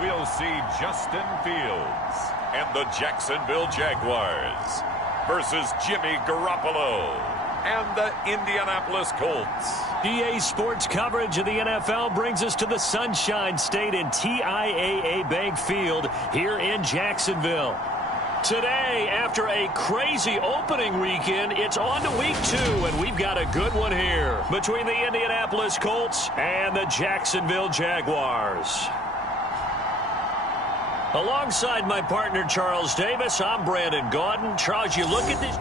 we'll see Justin Fields and the Jacksonville Jaguars versus Jimmy Garoppolo and the Indianapolis Colts. EA Sports coverage of the NFL brings us to the Sunshine State in TIAA Bank Field here in Jacksonville. Today, after a crazy opening weekend, it's on to week 2, and we've got a good one here between the Indianapolis Colts and the Jacksonville Jaguars. Alongside my partner, Charles Davis, I'm Brandon Gaudin. Charles, you look at this.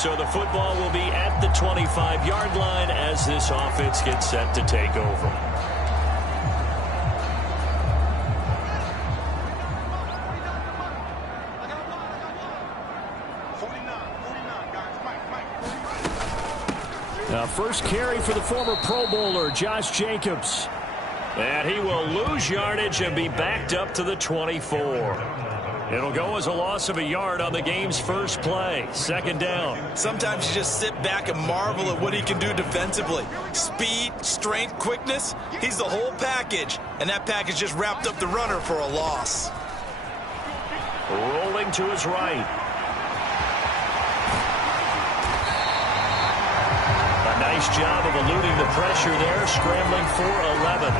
So the football will be at the 25-yard line as this offense gets set to take over. Now first carry for the former Pro Bowler, Jagz. And he will lose yardage and be backed up to the 24. It'll go as a loss of a yard on the game's first play. Second down. Sometimes you just sit back and marvel at what he can do defensively. Speed, strength, quickness. He's the whole package. And that package just wrapped up the runner for a loss. Rolling to his right. A nice job of eluding the pressure there, scrambling for 11.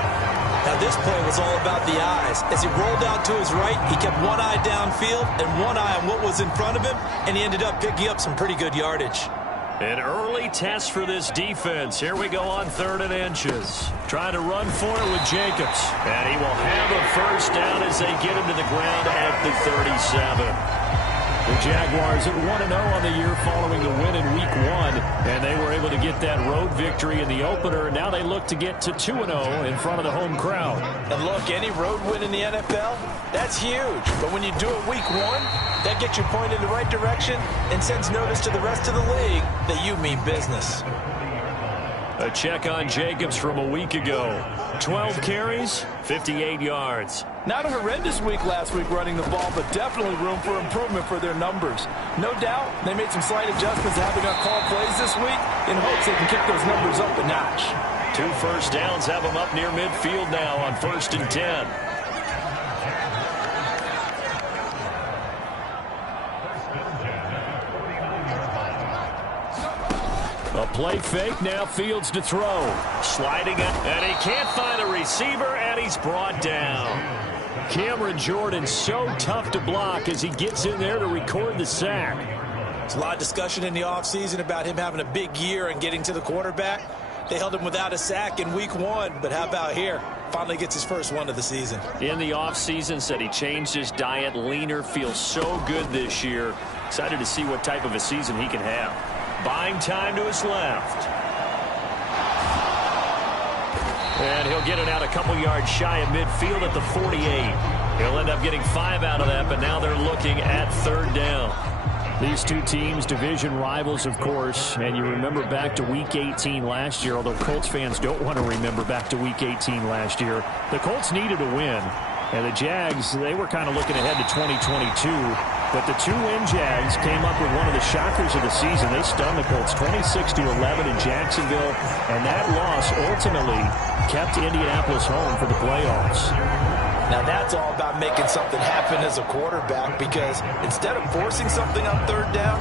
Now this play was all about the eyes. As he rolled out to his right, he kept one eye downfield and one eye on what was in front of him, and he ended up picking up some pretty good yardage. An early test for this defense. Here we go on 3rd and inches. Trying to run for it with Jacobs. And he will have a first down as they get him to the ground at the 37. The Jaguars at 1-0 on the year following the win in Week 1, and they were able to get that road victory in the opener, and now they look to get to 2-0 in front of the home crowd. And look, any road win in the NFL, that's huge. But when you do it Week 1, that gets you pointed in the right direction and sends notice to the rest of the league that you mean business. A check on Jacobs from a week ago. 12 carries, 58 yards. Not a horrendous week last week running the ball, but definitely room for improvement for their numbers. No doubt they made some slight adjustments to how they're going to call plays this week in hopes they can kick those numbers up a notch. 2 first downs have them up near midfield now on 1st and 10. A play fake, now Fields to throw. Sliding up, and he can't find a receiver, and he's brought down. Cameron Jordan so tough to block as he gets in there to record the sack. There's a lot of discussion in the offseason about him having a big year and getting to the quarterback. They held him without a sack in Week 1, but how about here? Finally gets his first one of the season. In the offseason, said he changed his diet, leaner, feels so good this year. Excited to see what type of a season he can have. Buying time to his left. And he'll get it out a couple yards shy of midfield at the 48. He'll end up getting 5 out of that, but now they're looking at 3rd down. These two teams, division rivals, of course, and you remember back to Week 18 last year, although Colts fans don't want to remember back to Week 18 last year. The Colts needed a win, and the Jags, they were kind of looking ahead to 2022. But the 2-win Jags came up with one of the shockers of the season. They stunned the Colts 26-11 in Jacksonville, and that loss ultimately kept Indianapolis home for the playoffs. Now that's all about making something happen as a quarterback, because instead of forcing something on 3rd down,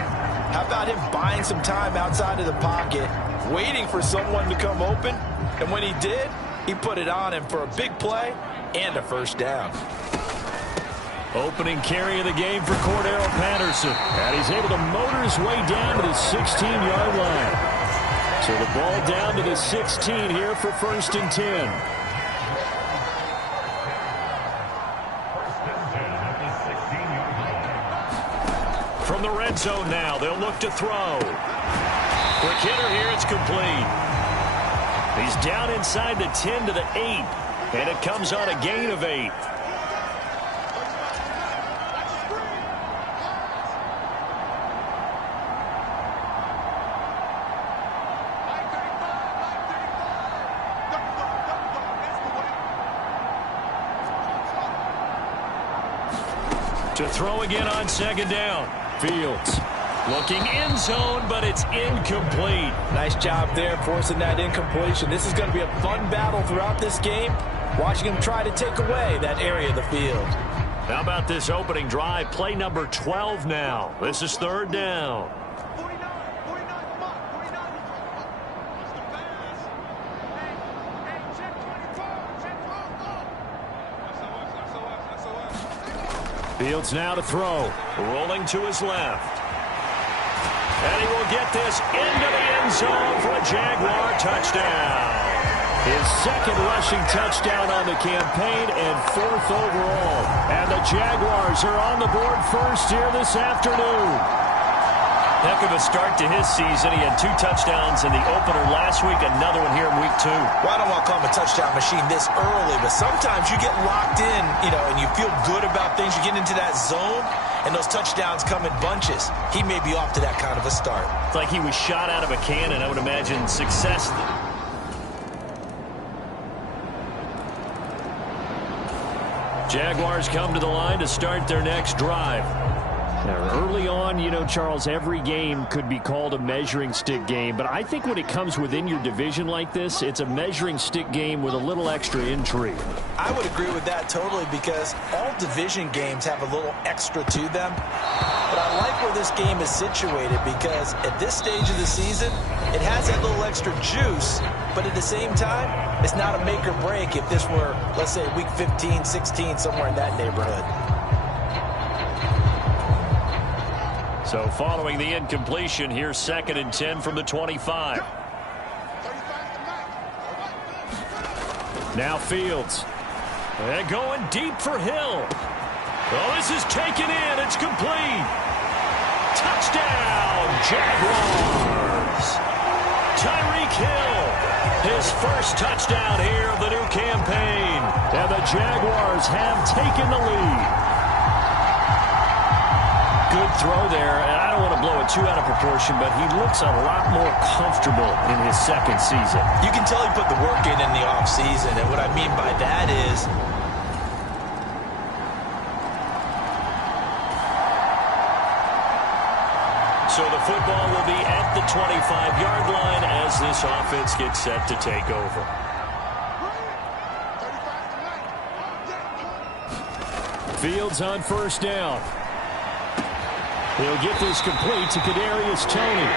how about him buying some time outside of the pocket, waiting for someone to come open, and when he did, he put it on him for a big play and a first down. Opening carry of the game for Cordero Patterson. And he's able to motor his way down to the 16-yard line. So the ball down to the 16 here for 1st and 10. From the red zone now, they'll look to throw. Quick hitter here, it's complete. He's down inside the 10 to the 8. And it comes on a gain of 8. To throw again on 2nd down. Fields looking end zone, but it's incomplete. Nice job there forcing that incompletion. This is going to be a fun battle throughout this game, watching him try to take away that area of the field. How about this opening drive? Play number 12 now. This is 3rd down. Fields now to throw. Rolling to his left. And he will get this into the end zone for a Jaguar touchdown. His 2nd rushing touchdown on the campaign and 4th overall. And the Jaguars are on the board first here this afternoon. Heck of a start to his season. He had 2 touchdowns in the opener last week, another one here in week 2. Well, I don't want to call him a touchdown machine this early, but sometimes you get locked in, and you feel good about things. You get into that zone, and those touchdowns come in bunches. He may be off to that kind of a start. It's like he was shot out of a cannon. I would imagine success. Jaguars come to the line to start their next drive. Now, early on, Charles, every game could be called a measuring stick game. But I think when it comes within your division like this, it's a measuring stick game with a little extra intrigue. I would agree with that totally because all division games have a little extra to them. But I like where this game is situated because at this stage of the season, it has that little extra juice. But at the same time, it's not a make or break if this were, let's say, week 15, 16, somewhere in that neighborhood. So following the incompletion, here's 2nd and 10 from the 25. Now Fields. They're going deep for Hill. Oh, this is taken in. It's complete. Touchdown, Jaguars. Tyreek Hill. His first touchdown here of the new campaign. And the Jaguars have taken the lead. Good throw there, and I don't want to blow it too out of proportion, but he looks a lot more comfortable in his second season. You can tell he put the work in the offseason, and what I mean by that is so the football will be at the 25-yard line as this offense gets set to take over. Fields on first down. He'll get this complete to Kadarius Toney.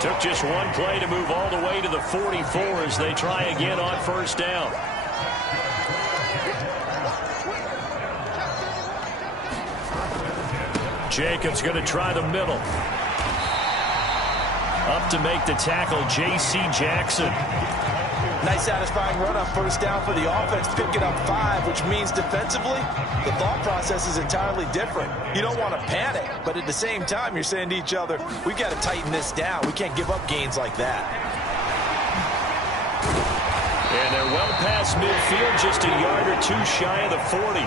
Took just one play to move all the way to the 44 as they try again on first down. Jacobs going to try the middle. Up to make the tackle, J.C. Jackson. nice satisfying run on first down for the offense, picking up 5, which means defensively, the thought process is entirely different. You don't want to panic, but at the same time, you're saying to each other, we've got to tighten this down. We can't give up gains like that. And they're well past midfield, just a yard or two shy of the 40.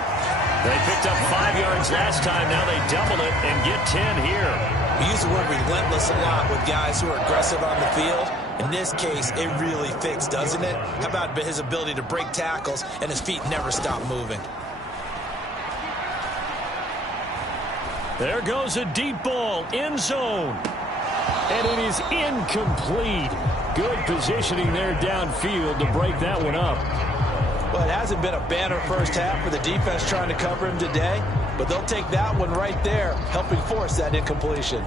They picked up 5 yards last time. Now they double it and get 10 here. We use the word relentless a lot with guys who are aggressive on the field. In this case, it really fits, doesn't it? How about his ability to break tackles and his feet never stop moving? There goes a deep ball, end zone. And it is incomplete. Good positioning there downfield to break that one up. Well, it hasn't been a banner first half for the defense trying to cover him today, but they'll take that one right there, helping force that incompletion.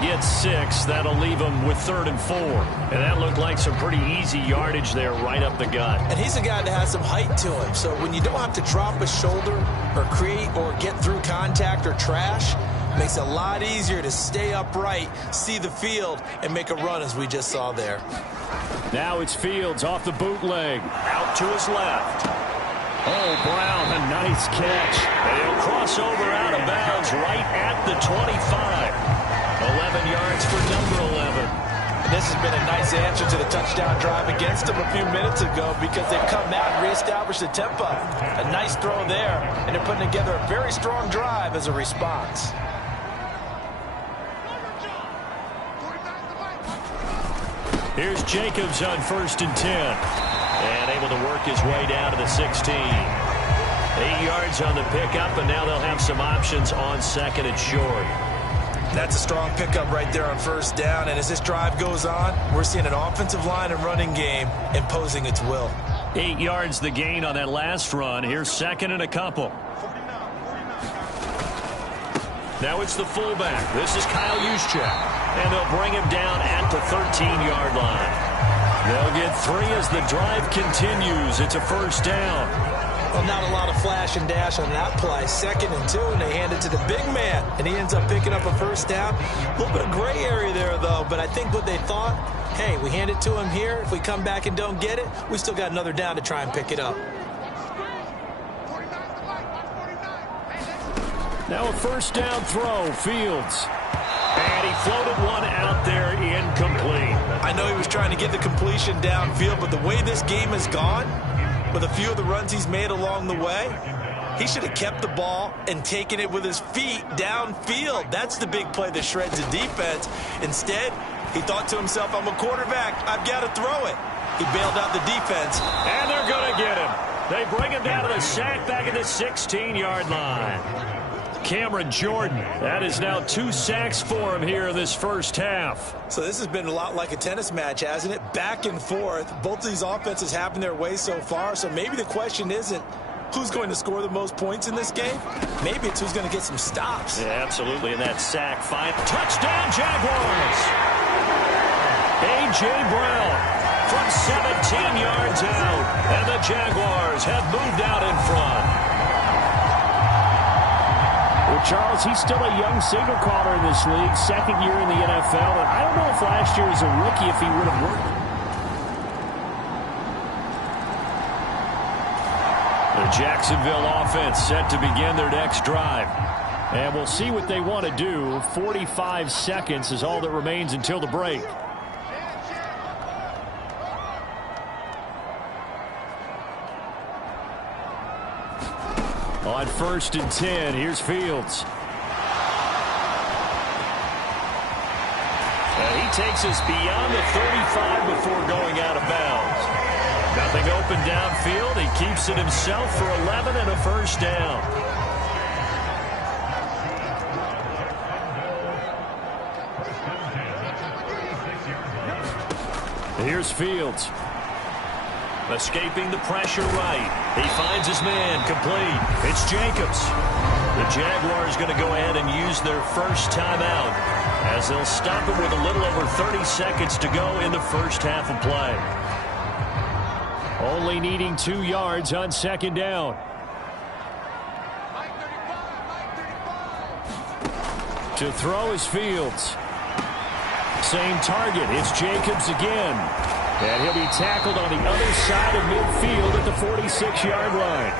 Get 6. That'll leave him with 3rd and 4. And that looked like some pretty easy yardage there right up the gut. And he's a guy that has some height to him. So when you don't have to drop a shoulder or create or get through contact or trash, it makes it a lot easier to stay upright, see the field, and make a run as we just saw there. Now it's Fields off the bootleg. Out to his left. Oh, Brown, a nice catch. And he'll cross over out of bounds right at the 25. 11 yards for number 11. And this has been a nice answer to the touchdown drive against them a few minutes ago because they've come out and reestablished the tempo. A nice throw there, and they're putting together a very strong drive as a response. Here's Jacobs on 1st and 10. And able to work his way down to the 16. 8 yards on the pickup, and now they'll have some options on 2nd and short. That's a strong pickup right there on 1st down, and as this drive goes on, we're seeing an offensive line and running game imposing its will. 8 yards the gain on that last run. Here's 2nd and a couple. Now it's the fullback. This is Kyle Juszczyk, and they'll bring him down at the 13-yard line. They'll get 3 as the drive continues. It's a 1st down. Well, not a lot of flash and dash on that play. 2nd and 2, and they hand it to the big man, and he ends up picking up a first down. A little bit of gray area there, though, but I think what they thought, hey, we hand it to him here. If we come back and don't get it, we still got another down to try and pick it up. Now a first down throw, Fields. And he floated one out there, incomplete. I know he was trying to get the completion downfield, but the way this game has gone, with a few of the runs he's made along the way, he should have kept the ball and taken it with his feet downfield. That's the big play that shreds the defense. Instead, he thought to himself, I'm a quarterback, I've got to throw it. He bailed out the defense. And they're going to get him. They bring him down to the sack back at the 16-yard line. Cameron Jordan, that is now 2 sacks for him here in this first half. So this has been a lot like a tennis match, hasn't it? Back and forth. Both of these offenses have their way so far, so maybe the question isn't who's going to score the most points in this game. Maybe it's who's going to get some stops. Yeah, absolutely, and that sack fight. Touchdown, Jaguars! A.J. Brown from 17 yards out, and the Jaguars have moved out in front. Well, Charles, he's still a young signal caller in this league, 2nd year in the NFL, and I don't know if last year as a rookie if he would have worked. The Jacksonville offense set to begin their next drive. And we'll see what they want to do. 45 seconds is all that remains until the break. On 1st and 10, here's Fields. He takes us beyond the 35 before going out of bounds. Nothing open downfield. He keeps it himself for 11 and a first down. Here's Fields. Escaping the pressure right. He finds his man complete. It's Jacobs. The Jaguars going to go ahead and use their first timeout as they'll stop it with a little over 30 seconds to go in the first half of play. Only needing 2 yards on 2nd down. To throw is Fields. Same target. It's Jacobs again. And he'll be tackled on the other side of midfield at the 46-yard line.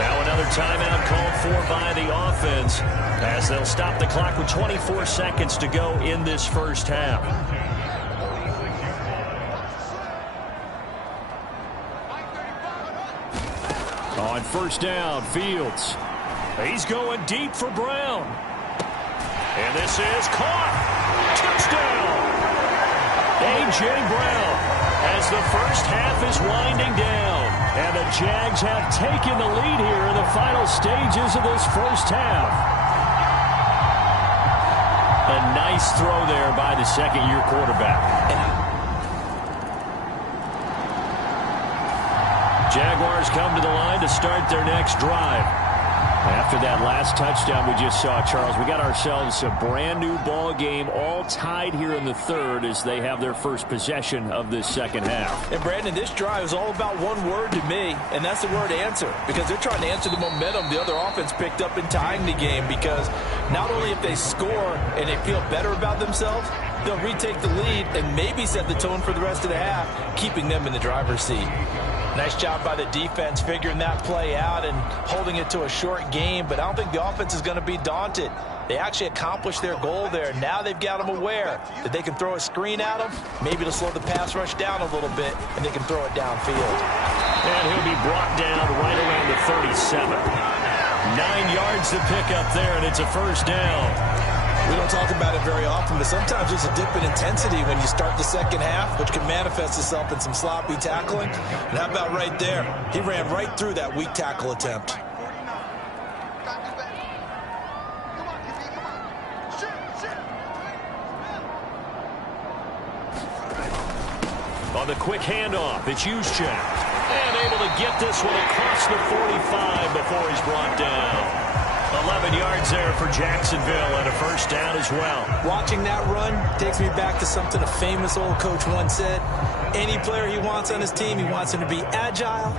Now another timeout called for by the offense as they'll stop the clock with 24 seconds to go in this first half. On 1st down, Fields. He's going deep for Brown. And this is caught. Touchdown. A.J. Brown as the first half is winding down. And the Jags have taken the lead here in the final stages of this first half. A nice throw there by the 2nd-year quarterback. Jaguars come to the line to start their next drive. After that last touchdown we just saw, Charles, we got ourselves a brand new ball game, all tied here in the 3rd as they have their first possession of this second half. And Brandon, this drive is all about one word to me, and that's the word answer, because they're trying to answer the momentum the other offense picked up in tying the game, because not only if they score and they feel better about themselves, they'll retake the lead and maybe set the tone for the rest of the half, keeping them in the driver's seat. Nice job by the defense figuring that play out and holding it to a short game, but I don't think the offense is going to be daunted. They actually accomplished their goal there. Now they've got them aware that they can throw a screen at them, maybe to slow the pass rush down a little bit, and they can throw it downfield. And he'll be brought down right around the 37. 9 yards to pick up there, and it's a first down. We don't talk about it very often, but sometimes there's a dip in intensity when you start the second half, which can manifest itself in some sloppy tackling. And how about right there? He ran right through that weak tackle attempt. On the quick handoff, it's Jagz. And able to get this one across the 45 before he's brought down. 11 yards there for Jacksonville and a first down as well. Watching that run takes me back to something a famous old coach once said. Any player he wants on his team, he wants him to be agile,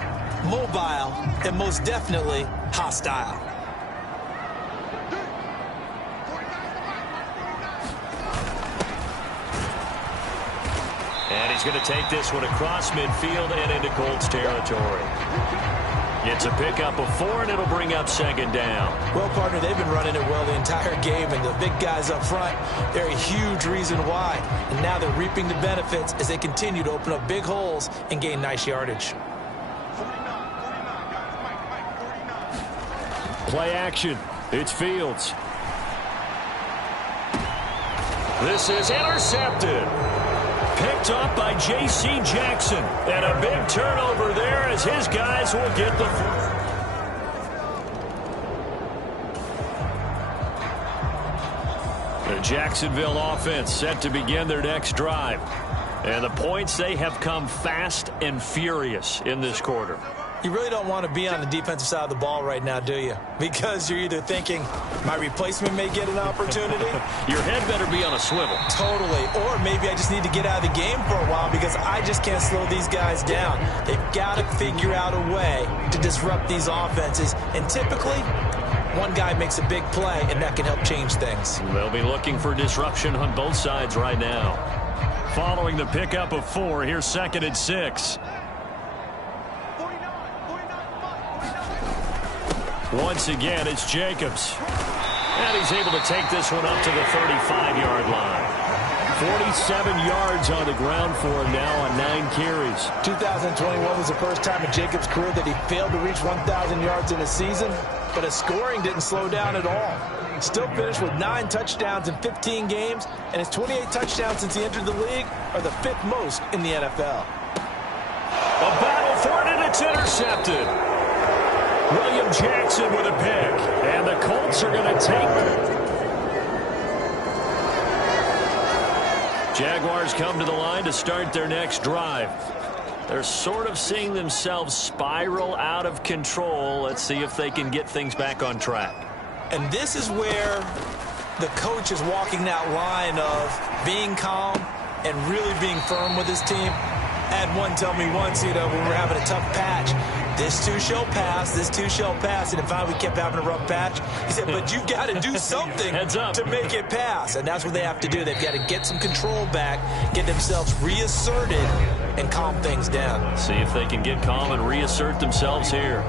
mobile, and most definitely hostile. And he's going to take this one across midfield and into Colts territory. It's a pickup of 4, and it'll bring up second down. Well, partner, they've been running it well the entire game, and the big guys up front, they're a huge reason why. And now they're reaping the benefits as they continue to open up big holes and gain nice yardage. Play action. It's Fields. This is intercepted. Picked up by J.C. Jackson. And a big turnover there as his guys will get the... The Jacksonville offense set to begin their next drive. And the points, they have come fast and furious in this quarter. You really don't want to be on the defensive side of the ball right now, do you? Because you're either thinking, my replacement may get an opportunity. Your head better be on a swivel. Totally. Or maybe I just need to get out of the game for a while because I just can't slow these guys down. They've got to figure out a way to disrupt these offenses. And typically, one guy makes a big play, and that can help change things. They'll be looking for disruption on both sides right now. Following the pickup of 4, here's 2nd and 6. Once again, it's Jacobs. And he's able to take this one up to the 35-yard line. 47 yards on the ground for him now on 9 carries. 2021 was the first time in Jacobs' career that he failed to reach 1,000 yards in a season, but his scoring didn't slow down at all. Still finished with 9 touchdowns in 15 games, and his 28 touchdowns since he entered the league are the 5th most in the NFL. A battle for it, and it's intercepted. William Jackson with a pick, and the Colts are going to take it. Jaguars come to the line to start their next drive. They're sort of seeing themselves spiral out of control. Let's see if they can get things back on track. And this is where the coach is walking that line of being calm and really being firm with his team. I had one tell me once, when we're having a tough patch, this too shall pass, this too shall pass. And if we kept having a rough patch, he said, but you've got to do something to make it pass. And that's what they have to do. They've got to get some control back, get themselves reasserted, and calm things down. See if they can get calm and reassert themselves here.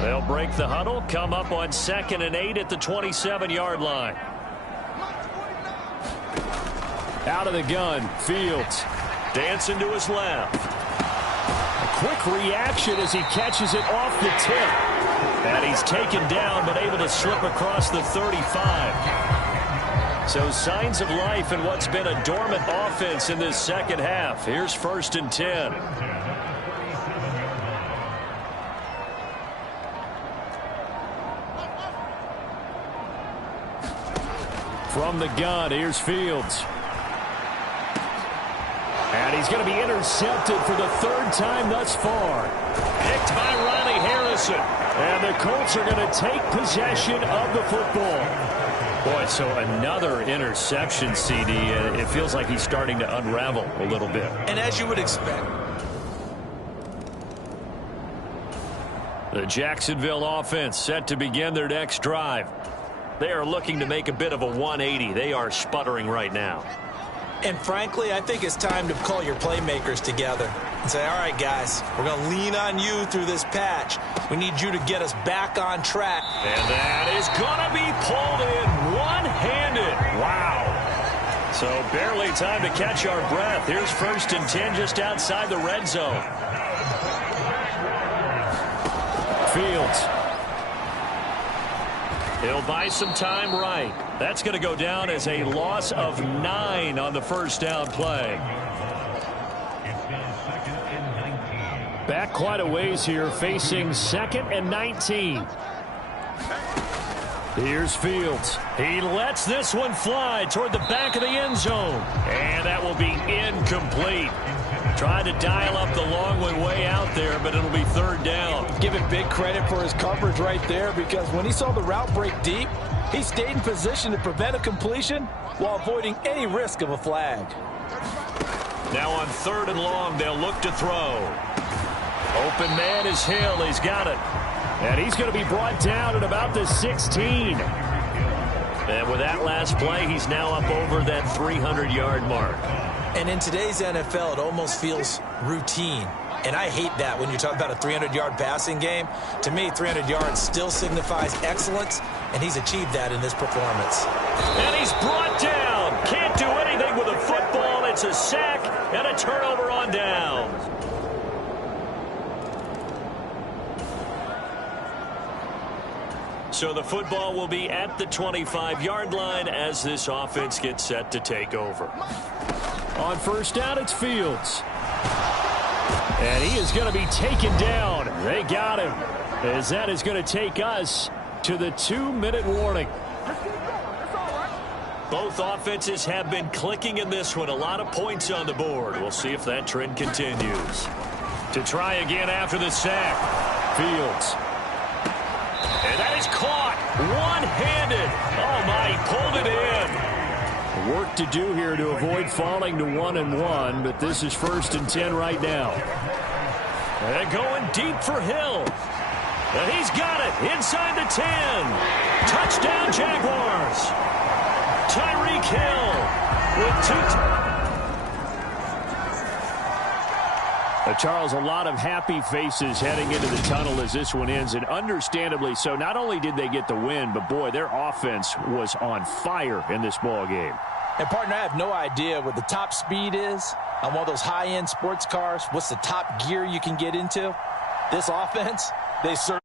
They'll break the huddle, come up on 2nd and 8 at the 27-yard line. Out of the gun, Fields. Dancing to his left. A quick reaction as he catches it off the tip. And he's taken down, but able to slip across the 35. So signs of life in what's been a dormant offense in this second half. Here's 1st and 10. From the gun, here's Fields. And he's going to be intercepted for the 3rd time thus far. Picked by Riley Harrison. And the Colts are going to take possession of the football. Boy, so another interception, CD. It feels like he's starting to unravel a little bit. And as you would expect. The Jacksonville offense set to begin their next drive. They are looking to make a bit of a 180. They are sputtering right now. And frankly, I think it's time to call your playmakers together and say, all right, guys, we're going to lean on you through this patch. We need you to get us back on track. And that is going to be pulled in one-handed. Wow. So barely time to catch our breath. Here's 1st and 10 just outside the red zone. Fields. He'll buy some time right. That's going to go down as a loss of 9 on the 1st down play. Back quite a ways here, facing 2nd and 19. Here's Fields. He lets this one fly toward the back of the end zone. And that will be incomplete. Trying to dial up the long way out there, but it'll be 3rd down. Give him big credit for his coverage right there, because when he saw the route break deep, He stayed in position to prevent a completion while avoiding any risk of a flag. Now on 3rd and long, they'll look to throw. Open man is Hill. He's got it. And he's going to be brought down at about the 16. And with that last play, he's now up over that 300-yard mark. And in today's NFL, it almost feels routine. And I hate that when you talk about a 300-yard passing game. To me, 300 yards still signifies excellence, and he's achieved that in this performance. And he's brought down. Can't do anything with a football. It's a sack and a turnover on down. So the football will be at the 25-yard line as this offense gets set to take over. On 1st down, it's Fields. And he is going to be taken down. They got him. As that is going to take us to the 2-minute warning. Both offenses have been clicking in this one. A lot of points on the board. We'll see if that trend continues. To try again after the sack. Fields. And that is caught one-handed. Oh, my, he pulled it in. Work to do here to avoid falling to 1-1, but this is 1st and 10 right now. And going deep for Hill. And he's got it inside the 10. Touchdown, Jaguars. Tyreek Hill with Charles, a lot of happy faces heading into the tunnel as this one ends, and understandably so. Not only did they get the win, but, boy, their offense was on fire in this ball game. And, partner, I have no idea what the top speed is on one of those high-end sports cars. What's the top gear you can get into? This offense, they certainly